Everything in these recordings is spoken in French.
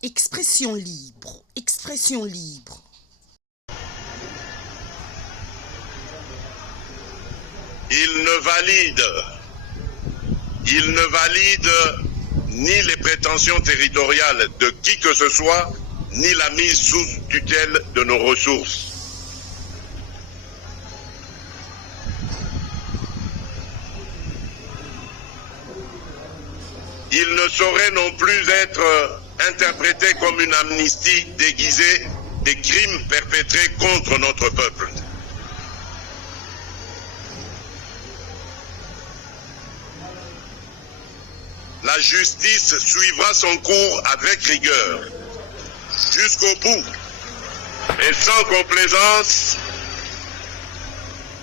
Expression libre, expression libre. Il ne valide ni les prétentions territoriales de qui que ce soit, ni la mise sous tutelle de nos ressources. Il ne saurait non plus être interprété comme une amnistie déguisée des crimes perpétrés contre notre peuple. La justice suivra son cours avec rigueur, jusqu'au bout, et sans complaisance,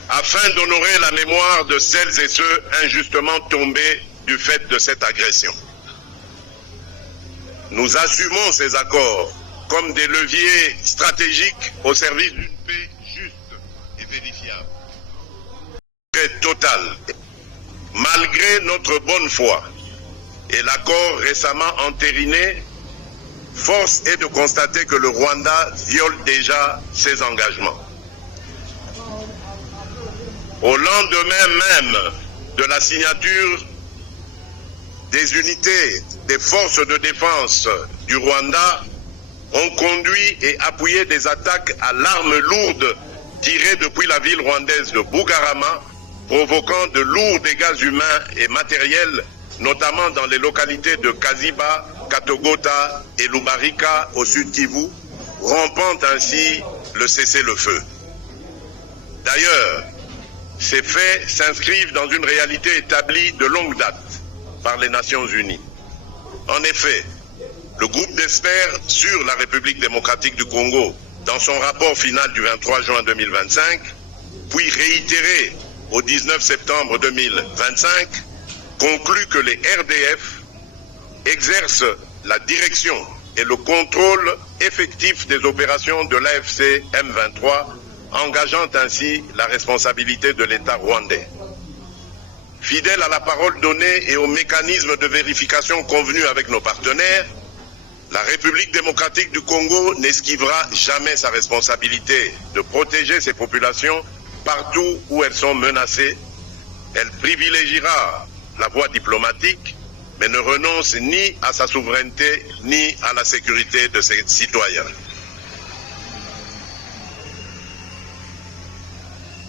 afin d'honorer la mémoire de celles et ceux injustement tombés du fait de cette agression. Nous assumons ces accords comme des leviers stratégiques au service d'une paix juste et vérifiable. Total, malgré notre bonne foi et l'accord récemment entériné, force est de constater que le Rwanda viole déjà ses engagements. Au lendemain même de la signature des unités des forces de défense du Rwanda ont conduit et appuyé des attaques à l'arme lourde tirées depuis la ville rwandaise de Bugarama, provoquant de lourds dégâts humains et matériels, notamment dans les localités de Kaziba, Katogota et Lubarika au sud Kivu, rompant ainsi le cessez-le-feu. D'ailleurs, ces faits s'inscrivent dans une réalité établie de longue date par les Nations Unies. En effet, le groupe d'experts sur la République démocratique du Congo, dans son rapport final du 23 juin 2025, puis réitéré au 19 septembre 2025, conclut que les RDF exercent la direction et le contrôle effectif des opérations de l'AFC M23, engageant ainsi la responsabilité de l'État rwandais. Fidèle à la parole donnée et aux mécanismes de vérification convenus avec nos partenaires, la République démocratique du Congo n'esquivera jamais sa responsabilité de protéger ses populations partout où elles sont menacées. Elle privilégiera la voie diplomatique, mais ne renonce ni à sa souveraineté ni à la sécurité de ses citoyens.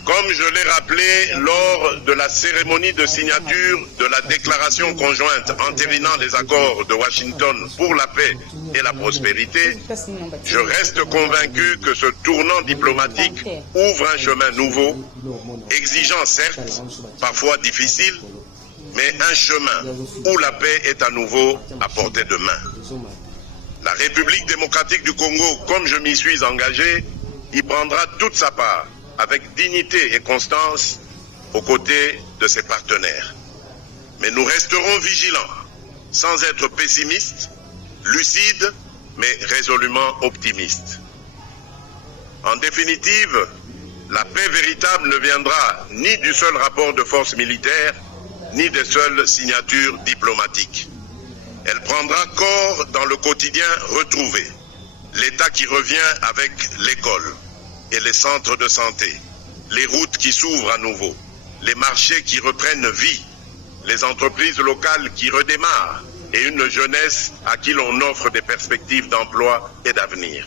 Comme je l'ai rappelé lors de la cérémonie de signature de la déclaration conjointe entérinant les accords de Washington pour la paix et la prospérité, je reste convaincu que ce tournant diplomatique ouvre un chemin nouveau, exigeant certes, parfois difficile, mais un chemin où la paix est à nouveau à portée de main. La République démocratique du Congo, comme je m'y suis engagé, y prendra toute sa part, avec dignité et constance, aux côtés de ses partenaires. Mais nous resterons vigilants, sans être pessimistes, lucides, mais résolument optimistes. En définitive, la paix véritable ne viendra ni du seul rapport de force militaire, ni des seules signatures diplomatiques. Elle prendra corps dans le quotidien retrouvé, l'État qui revient avec l'école et les centres de santé, les routes qui s'ouvrent à nouveau, les marchés qui reprennent vie, les entreprises locales qui redémarrent et une jeunesse à qui l'on offre des perspectives d'emploi et d'avenir.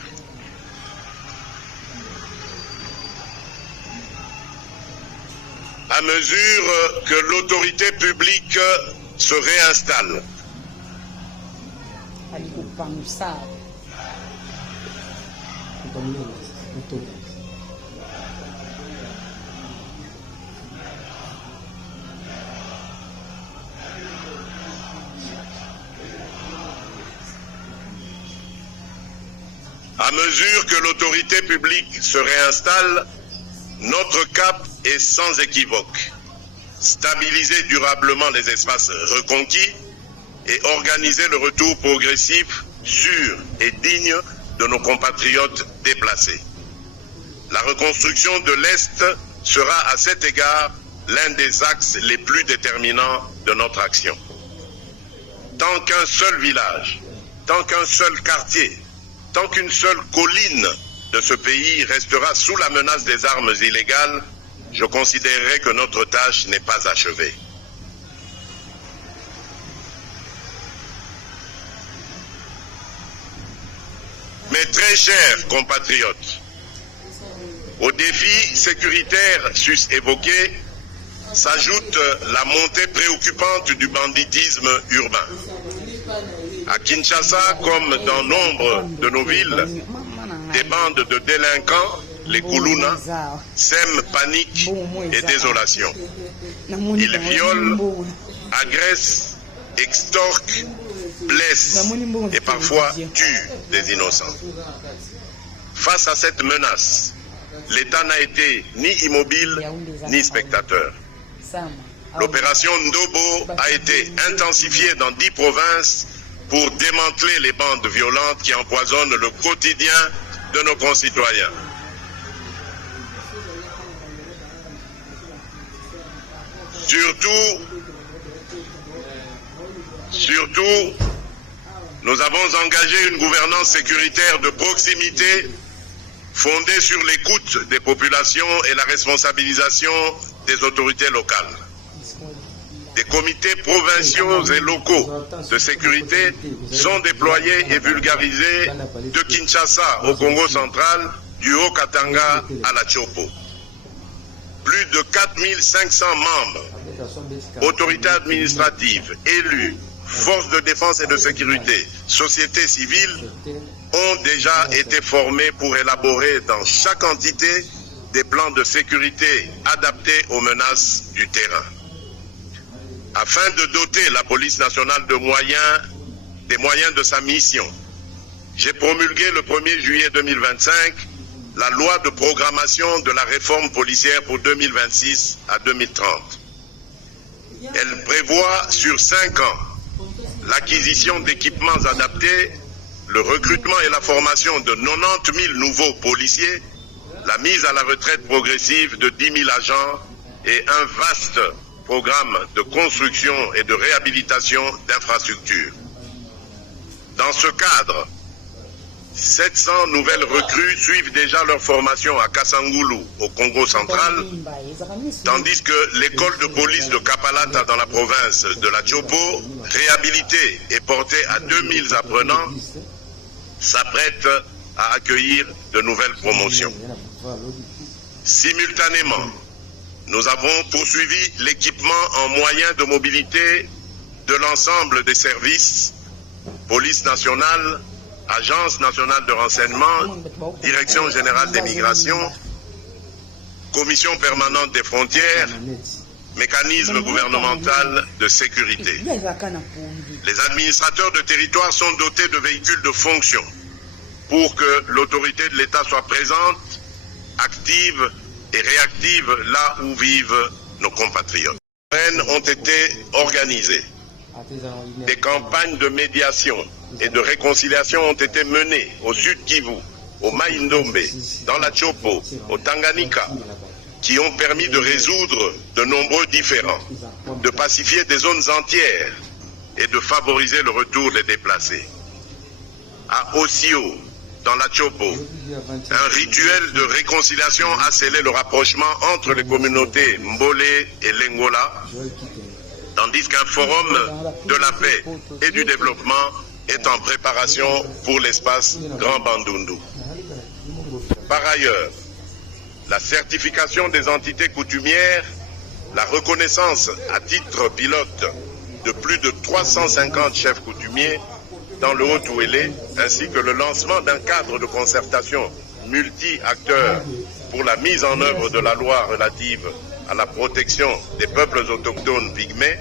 À mesure que l'autorité publique se réinstalle, notre cap est sans équivoque. Stabiliser durablement les espaces reconquis et organiser le retour progressif, sûr et digne de nos compatriotes déplacés. La reconstruction de l'Est sera à cet égard l'un des axes les plus déterminants de notre action. Tant qu'un seul village, tant qu'un seul quartier, tant qu'une seule colline de ce pays restera sous la menace des armes illégales, je considérerai que notre tâche n'est pas achevée. Mes très chers compatriotes, aux défis sécuritaires sus-évoqués s'ajoute la montée préoccupante du banditisme urbain. À Kinshasa, comme dans nombre de nos villes, des bandes de délinquants, les Kuluna, sèment panique et désolation. Ils violent, agressent, extorquent, blessent et parfois tuent des innocents. Face à cette menace, l'État n'a été ni immobile ni spectateur. L'opération Ndobo a été intensifiée dans 10 provinces pour démanteler les bandes violentes qui empoisonnent le quotidien de nos concitoyens. Surtout, nous avons engagé une gouvernance sécuritaire de proximité fondée sur l'écoute des populations et la responsabilisation des autorités locales. Des comités provinciaux et locaux de sécurité sont déployés et vulgarisés de Kinshasa au Congo central, du Haut-Katanga à la Tchopo. Plus de 4500 membres, autorités administratives, élus, forces de défense et de sécurité, société civile, ont déjà été formés pour élaborer dans chaque entité des plans de sécurité adaptés aux menaces du terrain. Afin de doter la police nationale des moyens de sa mission, j'ai promulgué le 1er juillet 2025 la loi de programmation de la réforme policière pour 2026 à 2030. Elle prévoit sur 5 ans l'acquisition d'équipements adaptés, le recrutement et la formation de 90 000 nouveaux policiers, la mise à la retraite progressive de 10 000 agents et un vaste programme de construction et de réhabilitation d'infrastructures. Dans ce cadre, 700 nouvelles recrues suivent déjà leur formation à Kasangulu, au Congo central, tandis que l'école de police de Kapalata dans la province de la Tchopo, réhabilitée et portée à 2000 apprenants, s'apprête à accueillir de nouvelles promotions. Simultanément, nous avons poursuivi l'équipement en moyens de mobilité de l'ensemble des services, police nationale, Agence nationale de renseignement, Direction générale des migrations, Commission permanente des frontières, mécanisme gouvernemental de sécurité. Les administrateurs de territoire sont dotés de véhicules de fonction pour que l'autorité de l'État soit présente, active et réactive là où vivent nos compatriotes. Ont été organisées. Des campagnes de médiation et de réconciliation ont été menées au Sud Kivu, au Mai-Ndombe, dans la Tchopo, au Tanganyika, qui ont permis de résoudre de nombreux différends, de pacifier des zones entières et de favoriser le retour des déplacés. À Osio, dans la Tchopo, un rituel de réconciliation a scellé le rapprochement entre les communautés Mbole et Lengola, tandis qu'un forum de la paix et du développement est en préparation pour l'espace Grand Bandundu. Par ailleurs, la certification des entités coutumières, la reconnaissance à titre pilote de plus de 350 chefs coutumiers dans le Haut-Ouélé, ainsi que le lancement d'un cadre de concertation multi-acteurs pour la mise en œuvre de la loi relative à la protection des peuples autochtones pygmées,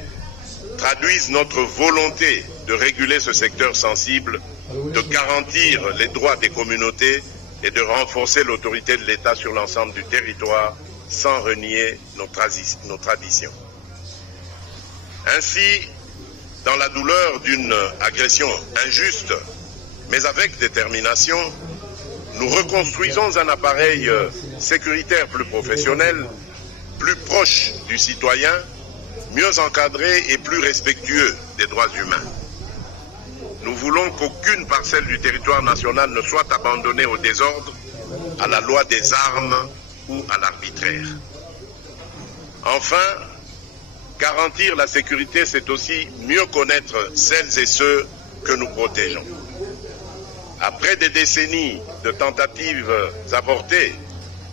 traduisent notre volonté de réguler ce secteur sensible, de garantir les droits des communautés et de renforcer l'autorité de l'État sur l'ensemble du territoire sans renier nos traditions. Ainsi, dans la douleur d'une agression injuste, mais avec détermination, nous reconstruisons un appareil sécuritaire plus professionnel, plus proche du citoyen, mieux encadré et plus respectueux des droits humains. Nous voulons qu'aucune parcelle du territoire national ne soit abandonnée au désordre, à la loi des armes ou à l'arbitraire. Enfin, garantir la sécurité, c'est aussi mieux connaître celles et ceux que nous protégeons. Après des décennies de tentatives avortées,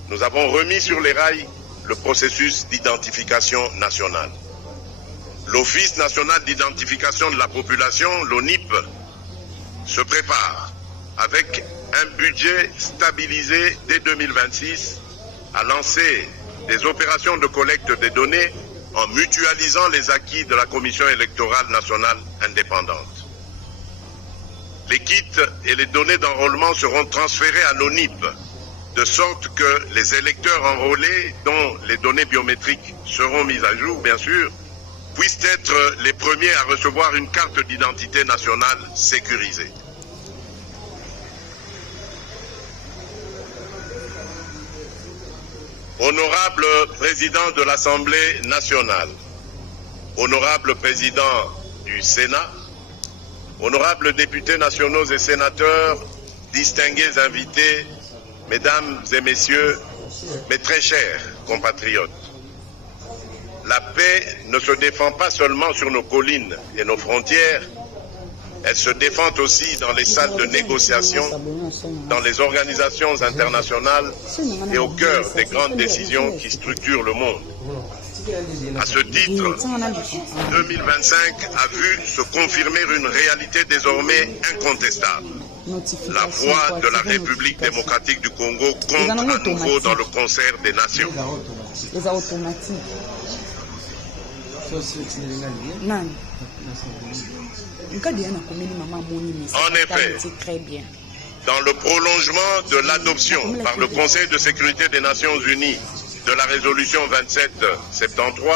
nous avons remis sur les rails le processus d'identification nationale. L'Office national d'identification de la population, l'ONIP, se prépare avec un budget stabilisé dès 2026 à lancer des opérations de collecte des données en mutualisant les acquis de la Commission électorale nationale indépendante. Les kits et les données d'enrôlement seront transférés à l'ONIP, de sorte que les électeurs enrôlés, dont les données biométriques seront mises à jour, bien sûr, puissent être les premiers à recevoir une carte d'identité nationale sécurisée. Honorable Président de l'Assemblée nationale, Honorable Président du Sénat, Honorables députés nationaux et sénateurs, distingués invités, Mesdames et Messieurs, mes très chers compatriotes, la paix ne se défend pas seulement sur nos collines et nos frontières, elle se défend aussi dans les salles de négociation, dans les organisations internationales et au cœur des grandes décisions qui structurent le monde. À ce titre, 2025 a vu se confirmer une réalité désormais incontestable. La voix de la République démocratique du Congo compte à nouveau dans le concert des nations. En effet, dans le prolongement de l'adoption par le Conseil de sécurité des Nations Unies de la résolution 2773,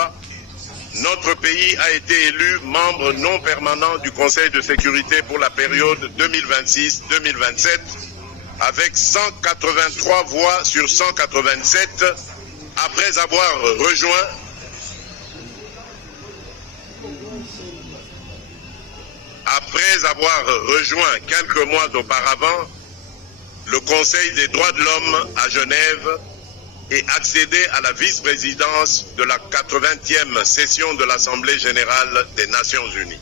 notre pays a été élu membre non permanent du Conseil de sécurité pour la période 2026-2027 avec 183 voix sur 187 après avoir rejoint quelques mois auparavant le Conseil des droits de l'homme à Genève et accéder à la vice-présidence de la 80e session de l'Assemblée générale des Nations unies.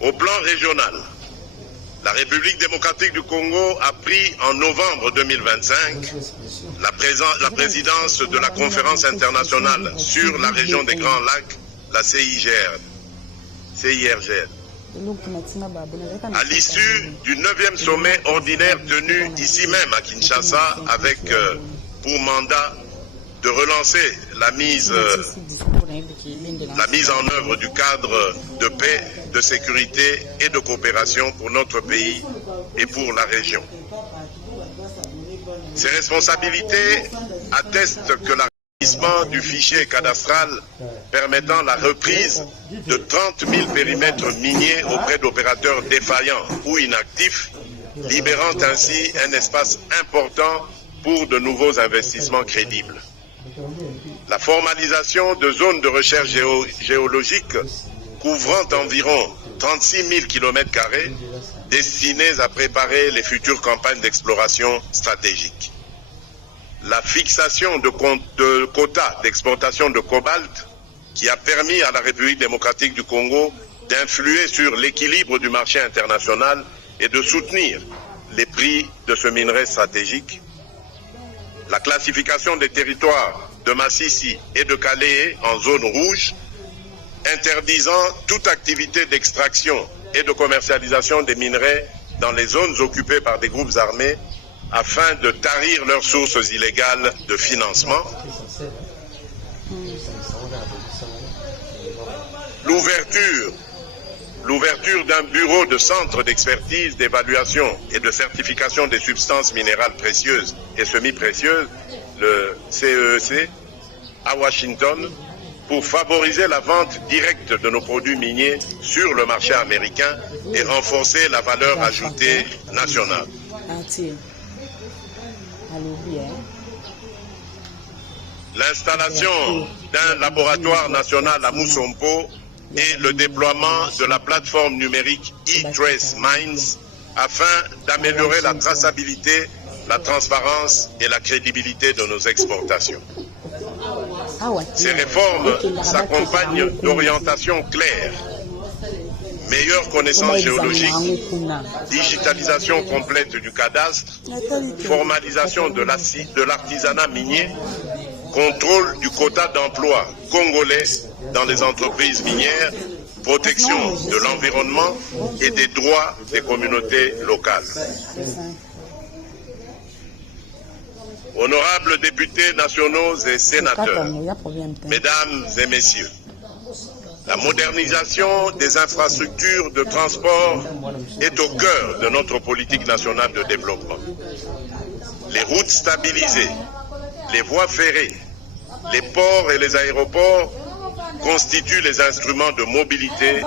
Au plan régional, la République démocratique du Congo a pris en novembre 2025 la présidence de la conférence internationale sur la région des Grands Lacs, la CIRGL. À l'issue du 9e sommet ordinaire tenu ici même à Kinshasa avec pour mandat de relancer la mise en œuvre du cadre de paix, de sécurité et de coopération pour notre pays et pour la région. Ces responsabilités attestent que la du fichier cadastral permettant la reprise de 30 000 périmètres miniers auprès d'opérateurs défaillants ou inactifs, libérant ainsi un espace important pour de nouveaux investissements crédibles. La formalisation de zones de recherche géologique couvrant environ 36 000 km² destinées à préparer les futures campagnes d'exploration stratégique. La fixation de quotas d'exportation de cobalt qui a permis à la République démocratique du Congo d'influer sur l'équilibre du marché international et de soutenir les prix de ce minerai stratégique. La classification des territoires de Massissi et de Calais en zone rouge, interdisant toute activité d'extraction et de commercialisation des minerais dans les zones occupées par des groupes armés afin de tarir leurs sources illégales de financement. L'ouverture d'un bureau de centre d'expertise, d'évaluation et de certification des substances minérales précieuses et semi-précieuses, le CEEC, à Washington, pour favoriser la vente directe de nos produits miniers sur le marché américain et renforcer la valeur ajoutée nationale. L'installation d'un laboratoire national à Mousompo et le déploiement de la plateforme numérique e-Trace Mines afin d'améliorer la traçabilité, la transparence et la crédibilité de nos exportations. Ces réformes s'accompagnent d'orientations claires: meilleure connaissance géologique, digitalisation complète du cadastre, formalisation de l'artisanat minier, contrôle du quota d'emploi congolais dans les entreprises minières, protection de l'environnement et des droits des communautés locales. Honorables députés nationaux et sénateurs, mesdames et messieurs, la modernisation des infrastructures de transport est au cœur de notre politique nationale de développement. Les routes stabilisées, les voies ferrées, les ports et les aéroports constituent les instruments de mobilité,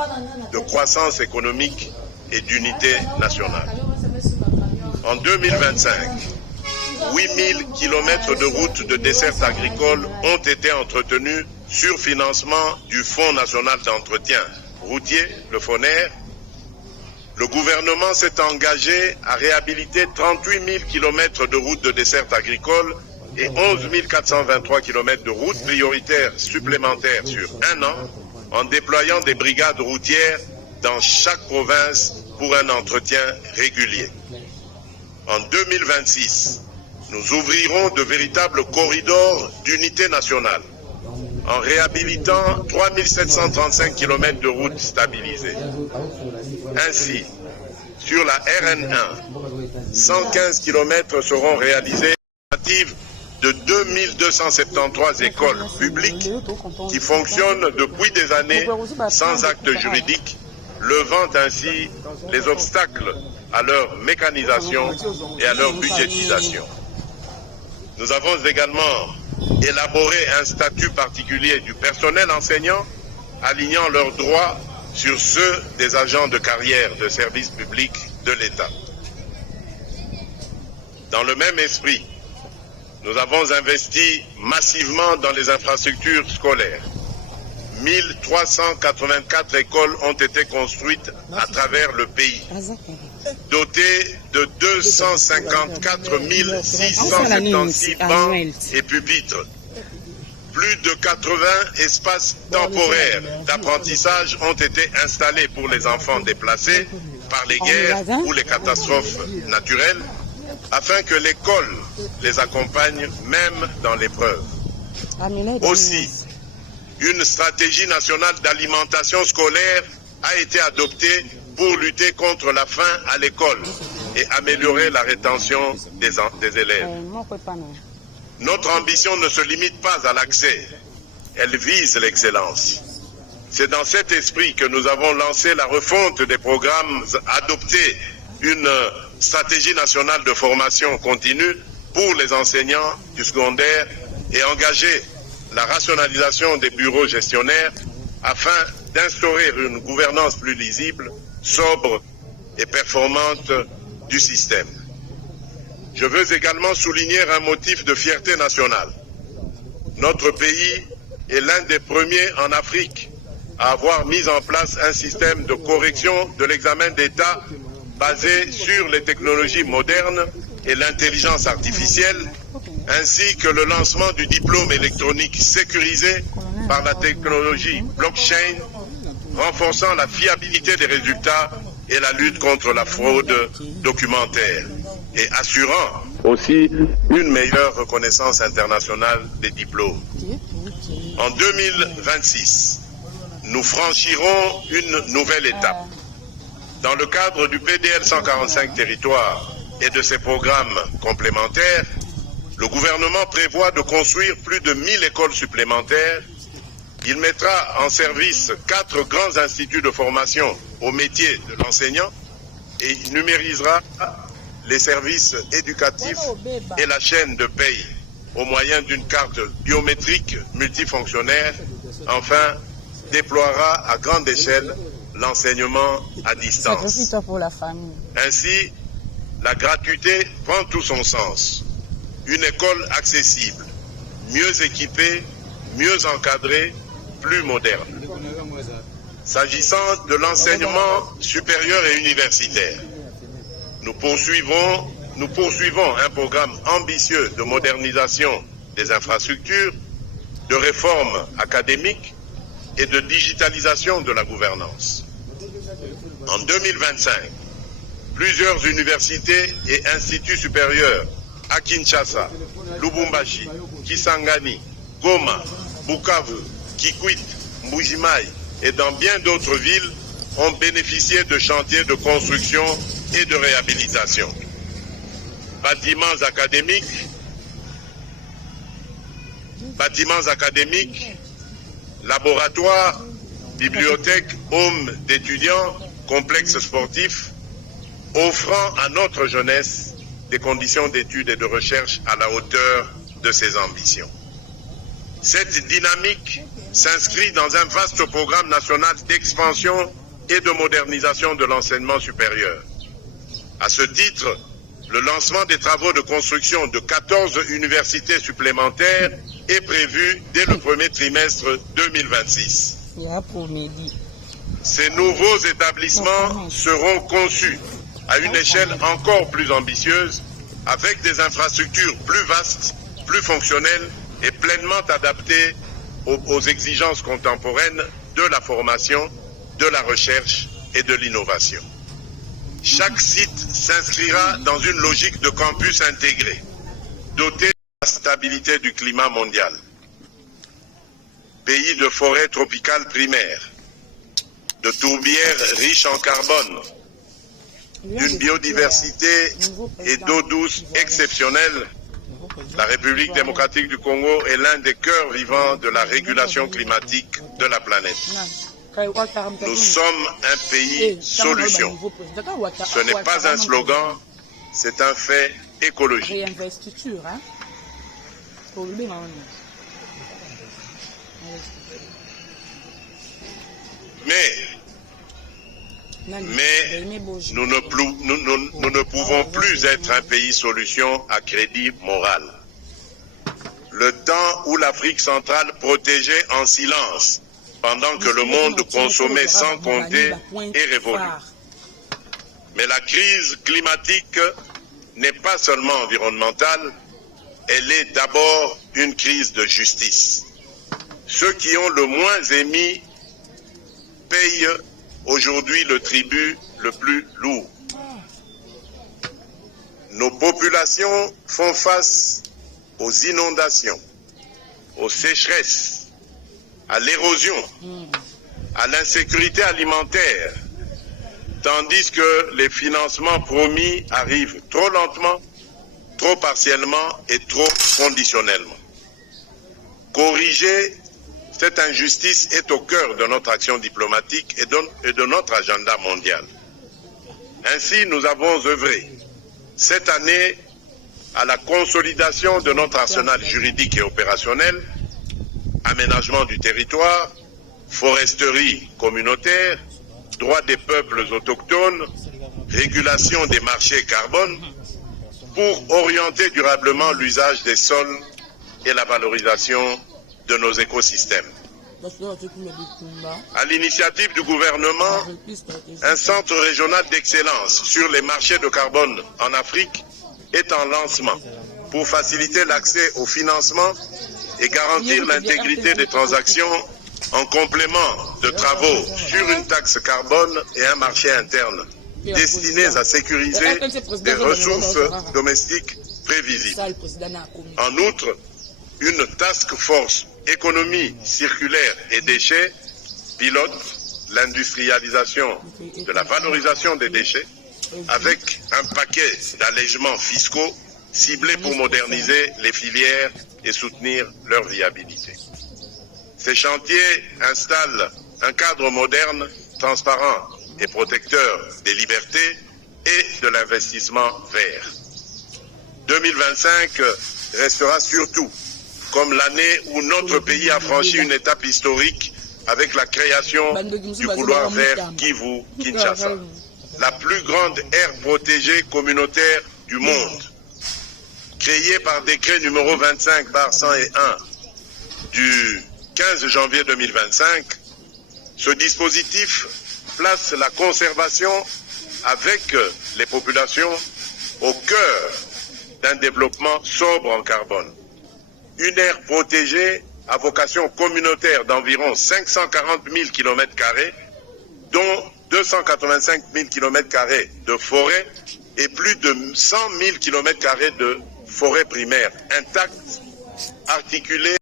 de croissance économique et d'unité nationale. En 2025, 8000 km de routes de desserte agricole ont été entretenus sur financement du Fonds national d'entretien routier, le FONER. Le gouvernement s'est engagé à réhabiliter 38 000 km de routes de desserte agricole et 11 423 km de routes prioritaires supplémentaires sur un an, en déployant des brigades routières dans chaque province pour un entretien régulier. En 2026, nous ouvrirons de véritables corridors d'unité nationale en réhabilitant 3 735 km de routes stabilisées. Ainsi, sur la RN1, 115 km seront réalisés de 2273 écoles publiques qui fonctionnent depuis des années sans acte juridique, levant ainsi les obstacles à leur mécanisation et à leur budgétisation. Nous avons également élaboré un statut particulier du personnel enseignant, alignant leurs droits sur ceux des agents de carrière de service public de l'État. Dans le même esprit, nous avons investi massivement dans les infrastructures scolaires. 1384 écoles ont été construites à travers le pays, dotées de 254 676 bancs et pupitres. Plus de 80 espaces temporaires d'apprentissage ont été installés pour les enfants déplacés par les guerres ou les catastrophes naturelles, afin que l'école les accompagne même dans l'épreuve. Aussi, une stratégie nationale d'alimentation scolaire a été adoptée pour lutter contre la faim à l'école et améliorer la rétention des élèves. Notre ambition ne se limite pas à l'accès, elle vise l'excellence. C'est dans cet esprit que nous avons lancé la refonte des programmes, adopté une stratégie nationale de formation continue pour les enseignants du secondaire et engagé la rationalisation des bureaux gestionnaires afin d'instaurer une gouvernance plus lisible, sobre et performante du système. Je veux également souligner un motif de fierté nationale. Notre pays est l'un des premiers en Afrique à avoir mis en place un système de correction de l'examen d'État basé sur les technologies modernes et l'intelligence artificielle, ainsi que le lancement du diplôme électronique sécurisé par la technologie blockchain, renforçant la fiabilité des résultats et la lutte contre la fraude documentaire, et assurant aussi une meilleure reconnaissance internationale des diplômes. En 2026, nous franchirons une nouvelle étape. Dans le cadre du PDL 145 territoires et de ses programmes complémentaires, le gouvernement prévoit de construire plus de 1000 écoles supplémentaires. Il mettra en service 4 grands instituts de formation au métier de l'enseignant et numérisera les services éducatifs et la chaîne de paye au moyen d'une carte biométrique multifonctionnaire. Enfin, déploiera à grande échelle l'enseignement à distance. Ainsi, la gratuité prend tout son sens. Une école accessible, mieux équipée, mieux encadrée, plus moderne. S'agissant de l'enseignement supérieur et universitaire, nous poursuivons un programme ambitieux de modernisation des infrastructures, de réforme académique et de digitalisation de la gouvernance. En 2025, plusieurs universités et instituts supérieurs à Kinshasa, Lubumbashi, Kisangani, Goma, Bukavu, Kikwit, Mbujimaï et dans bien d'autres villes ont bénéficié de chantiers de construction et de réhabilitation. Bâtiments académiques, laboratoires, bibliothèques, homes d'étudiants, complexes sportifs, offrant à notre jeunesse des conditions d'études et de recherche à la hauteur de ses ambitions. Cette dynamique s'inscrit dans un vaste programme national d'expansion et de modernisation de l'enseignement supérieur. À ce titre, le lancement des travaux de construction de 14 universités supplémentaires est prévu dès le premier trimestre 2026. Ces nouveaux établissements seront conçus à une échelle encore plus ambitieuse, avec des infrastructures plus vastes, plus fonctionnelles et pleinement adaptées aux exigences contemporaines de la formation, de la recherche et de l'innovation. Chaque site s'inscrira dans une logique de campus intégré, doté de la stabilité du climat mondial. Pays de forêts tropicales primaires, de tourbières riches en carbone, d'une biodiversité et d'eau douce exceptionnelle, la République démocratique du Congo est l'un des cœurs vivants de la régulation climatique de la planète. Nous sommes un pays solution. Ce n'est pas un slogan, c'est un fait écologique. Mais nous ne pouvons plus être un pays solution à crédit moral. Le temps où l'Afrique centrale protégeait en silence pendant que le monde consommait sans compter est révolu. Mais la crise climatique n'est pas seulement environnementale, elle est d'abord une crise de justice. Ceux qui ont le moins émis payent aujourd'hui le tribut le plus lourd. Nos populations font face aux inondations, aux sécheresses, à l'érosion, à l'insécurité alimentaire, tandis que les financements promis arrivent trop lentement, trop partiellement et trop conditionnellement. Corriger cette injustice est au cœur de notre action diplomatique et de notre agenda mondial. Ainsi, nous avons œuvré cette année à la consolidation de notre arsenal juridique et opérationnel, aménagement du territoire, foresterie communautaire, droits des peuples autochtones, régulation des marchés carbone, pour orienter durablement l'usage des sols et la valorisation de nos écosystèmes. À l'initiative du gouvernement, un centre régional d'excellence sur les marchés de carbone en Afrique est en lancement pour faciliter l'accès au financement et garantir l'intégrité des transactions en complément de travaux sur une taxe carbone et un marché interne destinés à sécuriser des ressources domestiques prévisibles. En outre, une task force économie circulaire et déchets pilote l'industrialisation de la valorisation des déchets avec un paquet d'allègements fiscaux ciblés pour moderniser les filières et soutenir leur viabilité. Ces chantiers installent un cadre moderne, transparent et protecteur des libertés et de l'investissement vert. 2025 restera surtout comme l'année où notre pays a franchi une étape historique avec la création du couloir vert Kivu-Kinshasa, la plus grande aire protégée communautaire du monde. Créée par décret numéro 25/101 du 15 janvier 2025, Ce dispositif place la conservation avec les populations au cœur d'un développement sobre en carbone. Une aire protégée à vocation communautaire d'environ 540 000 km², dont 285 000 km² de forêt et plus de 100 000 km² de forêt primaire intacte, articulée